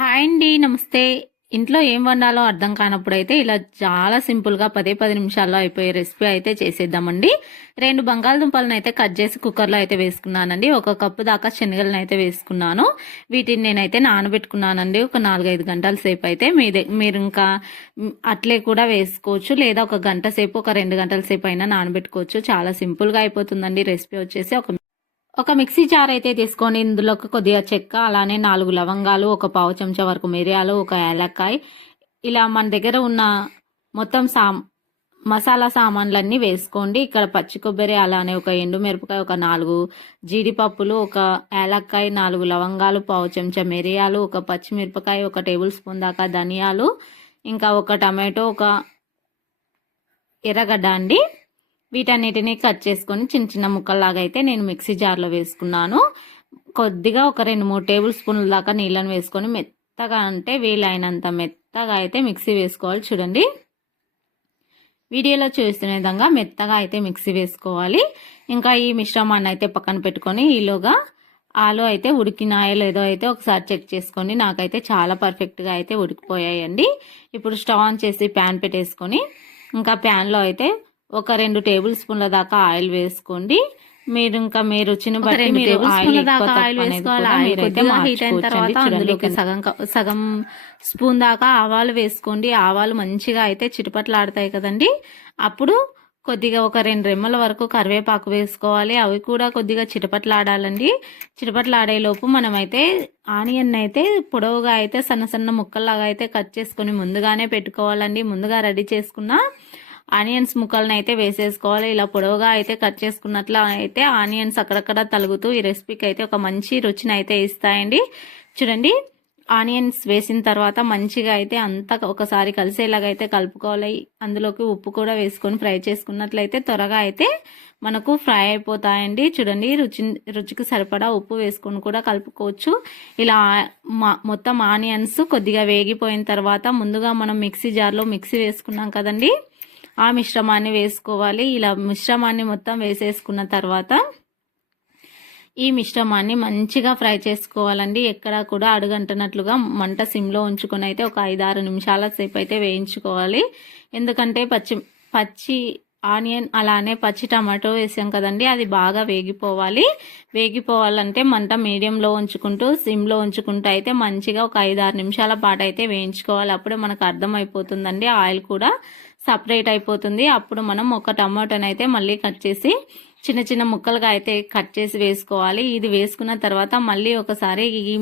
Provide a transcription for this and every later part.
Hi అండి నమస్తే. ఇంట్లో ఏం వండాలో అర్థం కానప్పుడు అయితే ఇలా చాలా సింపుల్గా పదే పది నిమిషాల్లో అయిపోయే రెసిపీ అయితే చేసేద్దామండి. రెండు బంగాళదుంపలను అయితే కట్ చేసి కుక్కర్లో అయితే వేసుకున్నానండి. ఒక కప్పు దాకా శనగలను అయితే వేసుకున్నాను. వీటిని నేనైతే నానబెట్టుకున్నానండి. ఒక నాలుగైదు గంటల సేపు అయితే మీ మీరు ఇంకా అట్లే కూడా వేసుకోవచ్చు. లేదా ఒక గంట సేపు ఒక రెండు గంటల సేపు అయినా నానబెట్టుకోవచ్చు. చాలా సింపుల్గా అయిపోతుందండి. రెసిపీ వచ్చేసి ఒక ఒక మిక్సీ జార్ అయితే తీసుకొని ఇందులోకి కొద్దిగా చెక్క అలానే నాలుగు లవంగాలు ఒక పావు చెంచా వరకు మిరియాలు ఒక ఏలక్కాయ ఇలా మన దగ్గర ఉన్న మొత్తం సా మసాలా సామాన్లన్నీ వేసుకోండి. ఇక్కడ పచ్చి కొబ్బరి అలానే ఒక ఎండు మిరపకాయ ఒక నాలుగు జీడిపప్పులు ఒక ఏలక్కాయ నాలుగు లవంగాలు పావు చెంచా మిరియాలు ఒక పచ్చిమిరపకాయ ఒక టేబుల్ స్పూన్ దాకా ధనియాలు ఇంకా ఒక టమాటో ఒక ఎర్రగడ్డ అండి. వీటన్నిటిని కట్ చేసుకొని చిన్న చిన్న ముక్కల్లాగా అయితే నేను మిక్సీ జార్లో వేసుకున్నాను. కొద్దిగా ఒక రెండు మూడు టేబుల్ స్పూన్ల దాకా నీళ్ళని వేసుకొని మెత్తగా అంటే వీలైనంత మెత్తగా అయితే మిక్సీ వేసుకోవాలి చూడండి. వీడియోలో చూస్తున్న విధంగా మెత్తగా అయితే మిక్సీ వేసుకోవాలి. ఇంకా ఈ మిశ్రమాన్ని అయితే పక్కన పెట్టుకొని ఈలోగా ఆలు అయితే ఉడికినాయో లేదో అయితే ఒకసారి చెక్ చేసుకోండి నాకైతే చాలా పర్ఫెక్ట్గా అయితే ఉడికిపోయాయండి. ఇప్పుడు స్టవ్ ఆన్ చేసి ప్యాన్ పెట్టేసుకొని ఇంకా ప్యాన్లో అయితే ఒక రెండు టేబుల్ స్పూన్ల దాకా ఆయిల్ వేసుకోండి. మీరు ఇంకా మీ రుచిని బట్టి మీరు ఆయిల్ ఎక్కువ దాకా ఆయిల్ వేసుకోవాలి. ఆయిల్ కొద్దిగా హీట్ అయిన. తర్వాత అందులోకి సగం సగం స్పూన్ దాకా ఆవాలు వేసుకోండి. ఆవాలు మంచిగా అయితే చిటపట్లాడతాయి కదండి. అప్పుడు కొద్దిగా ఒక రెండు రెమ్మల వరకు కరివేపాకు వేసుకోవాలి. అవి కూడా కొద్దిగా చిటపట్లాడాలండి. చిటపట్లాడే లోపు మనమైతే ఆనియన్ అయితే పొడవుగా అయితే సన్న సన్న ముక్కల్లాగా అయితే కట్ చేసుకొని ముందుగానే పెట్టుకోవాలండి. ముందుగా రెడీ చేసుకున్న ఆనియన్స్ ముక్కలను అయితే వేసేసుకోవాలి. ఇలా పొడవుగా అయితే కట్ చేసుకున్నట్లు అయితే ఆనియన్స్ అక్కడక్కడ తలుగుతూ ఈ రెసిపీకి అయితే ఒక మంచి రుచిని అయితే ఇస్తాయండి. చూడండి ఆనియన్స్ వేసిన తర్వాత మంచిగా అయితే అంతా ఒకసారి కలిసేలాగా అయితే కలుపుకోవాలి. అందులోకి ఉప్పు కూడా వేసుకొని ఫ్రై చేసుకున్నట్లయితే త్వరగా అయితే మనకు ఫ్రై అయిపోతాయండి. చూడండి రుచి రుచికి సరిపడా ఉప్పు వేసుకొని కూడా కలుపుకోవచ్చు. ఇలా మొత్తం ఆనియన్స్ కొద్దిగా వేగిపోయిన తర్వాత ముందుగా మనం మిక్సీ జార్లో మిక్సీ వేసుకున్నాం కదండీ. ఆ మిశ్రమాన్ని వేసుకోవాలి. ఇలా మిశ్రమాన్ని మొత్తం వేసేసుకున్న తర్వాత ఈ మిశ్రమాన్ని మంచిగా ఫ్రై చేసుకోవాలండి. ఎక్కడ కూడా అడుగంటనట్లుగా మంట సిమ్లో ఉంచుకొని అయితే ఒక ఐదు ఆరు నిమిషాల సేపు అయితే వేయించుకోవాలి. ఎందుకంటే పచ్చి పచ్చి ఆనియన్ అలానే పచ్చి టమాటో వేసాం కదండి అది బాగా వేగిపోవాలి. వేగిపోవాలంటే మంట మీడియంలో ఉంచుకుంటూ సిమ్లో ఉంచుకుంటూ అయితే మంచిగా ఒక ఐదు ఆరు నిమిషాల పాటు అయితే వేయించుకోవాలి. అప్పుడే మనకు అర్థమైపోతుందండి ఆయిల్ కూడా సపరేట్ అయిపోతుంది. అప్పుడు మనం ఒక టమాటోని అయితే మళ్ళీ కట్ చేసి చిన్న చిన్న ముక్కలుగా అయితే కట్ చేసి వేసుకోవాలి. ఇది వేసుకున్న తర్వాత మళ్ళీ ఒకసారి ఈ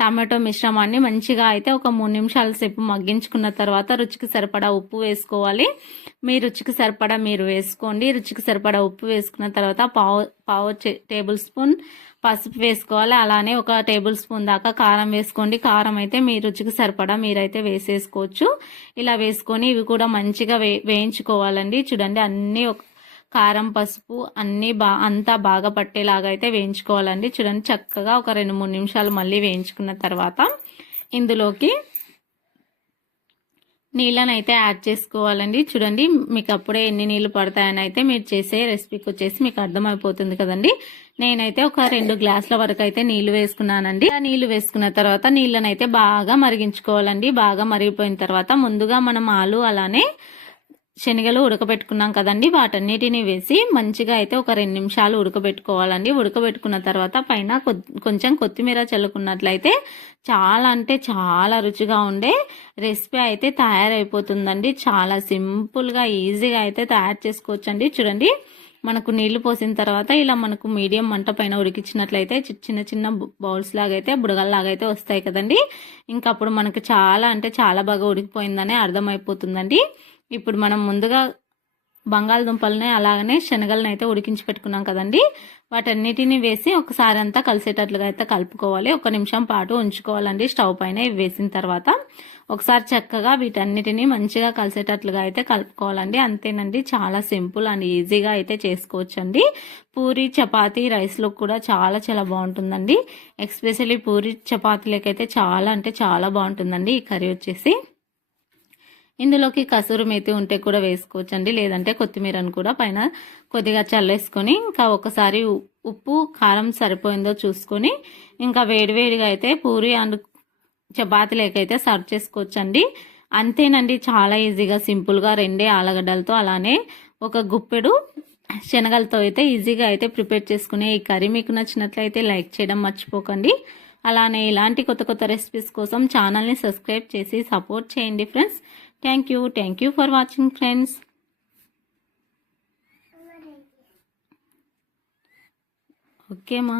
టమాటో మిశ్రమాన్ని మంచిగా అయితే ఒక మూడు నిమిషాల సేపు మగ్గించుకున్న తర్వాత రుచికి సరిపడా ఉప్పు వేసుకోవాలి. మీ రుచికి సరిపడా మీరు వేసుకోండి. రుచికి సరిపడా ఉప్పు వేసుకున్న తర్వాత పావు పావు టేబుల్ స్పూన్ పసుపు వేసుకోవాలి. అలానే ఒక టేబుల్ స్పూన్ దాకా కారం వేసుకోండి. కారం అయితే మీ రుచికి సరిపడా మీరైతే వేసేసుకోవచ్చు. ఇలా వేసుకొని ఇవి కూడా మంచిగా వే వేయించుకోవాలండి. చూడండి అన్నీ ఒక కారం పసుపు అన్నీ బా అంతా బాగా పట్టేలాగా అయితే వేయించుకోవాలండి. చూడండి చక్కగా ఒక రెండు మూడు నిమిషాలు మళ్ళీ వేయించుకున్న తర్వాత ఇందులోకి నీళ్ళని అయితే యాడ్ చేసుకోవాలండి. చూడండి మీకు అప్పుడే ఎన్ని నీళ్ళు పడతాయని అయితే మీరు చేసే రెసిపీకి వచ్చేసి మీకు అర్థమైపోతుంది కదండి. నేనైతే ఒక రెండు గ్లాసుల వరకు అయితే నీళ్ళు వేసుకున్నానండి. ఆ నీళ్ళు వేసుకున్న తర్వాత నీళ్ళని అయితే బాగా మరిగించుకోవాలండి. బాగా మరిగిపోయిన తర్వాత ముందుగా మనం ఆలు అలానే శనగలు ఉడకబెట్టుకున్నాం కదండి. వాటన్నిటిని వేసి మంచిగా అయితే ఒక రెండు నిమిషాలు ఉడకబెట్టుకోవాలండి. ఉడకబెట్టుకున్న తర్వాత పైన కొంచెం కొత్తిమీర చల్లుకున్నట్లయితే చాలా అంటే చాలా రుచిగా ఉండే రెసిపీ అయితే తయారైపోతుందండి. చాలా సింపుల్గా ఈజీగా అయితే తయారు చేసుకోవచ్చండి. చూడండి మనకు నీళ్ళు పోసిన తర్వాత ఇలా మనకు మీడియం మంట పైన ఉడికించినట్లయితే చి- చిన్న చిన్న బౌల్స్ లాగా అయితే బుడగల్లాగా అయితే వస్తాయి కదండి. ఇంకా అప్పుడు మనకు చాలా అంటే చాలా బాగా ఉడికిపోయిందని అర్థమైపోతుందండి. ఇప్పుడు మనం ముందుగా బంగాళదుంపలని అలాగనే శనగలను అయితే ఉడికించి పెట్టుకున్నాం కదండి. వాటన్నిటిని వేసి ఒకసారి అంతా కలిసేటట్లుగా అయితే కలుపుకోవాలి. ఒక నిమిషం పాటు ఉంచుకోవాలండి స్టవ్ పైన. ఇవి వేసిన తర్వాత ఒకసారి చక్కగా వీటన్నిటిని మంచిగా కలిసేటట్లుగా అయితే కలుపుకోవాలండి. అంతేనండి చాలా సింపుల్ అండ్ ఈజీగా అయితే చేసుకోవచ్చండి. పూరి చపాతీ రైస్లో కూడా చాలా చాలా బాగుంటుందండి. ఎస్పెషల్లీ పూరి చపాతీలకైతే చాలా అంటే చాలా బాగుంటుందండి ఈ కర్రీ వచ్చేసి. ఇందులోకి కసూరు మేతి ఉంటే కూడా వేసుకోవచ్చండి. లేదంటే కొత్తిమీరను కూడా పైన కొద్దిగా చల్లేసుకొని ఇంకా ఒకసారి ఉప్పు కారం సరిపోయిందో చూసుకొని ఇంకా వేడివేడిగా అయితే పూరి అండ్ చపాతీలకైతే సర్వ్ చేసుకోవచ్చండి. అంతేనండి చాలా ఈజీగా సింపుల్గా రెండే ఆలుగడ్డలతో అలానే ఒక గుప్పెడు శనగలతో అయితే ఈజీగా అయితే ప్రిపేర్ చేసుకునే ఈ కర్రీ. మీకు నచ్చినట్లయితే లైక్ చేయడం మర్చిపోకండి. అలానే ఇలాంటి కొత్త కొత్త రెసిపీస్ కోసం ఛానల్ని సబ్స్క్రైబ్ చేసి సపోర్ట్ చేయండి friends. Thank you. Thank you for watching friends. Okay ma.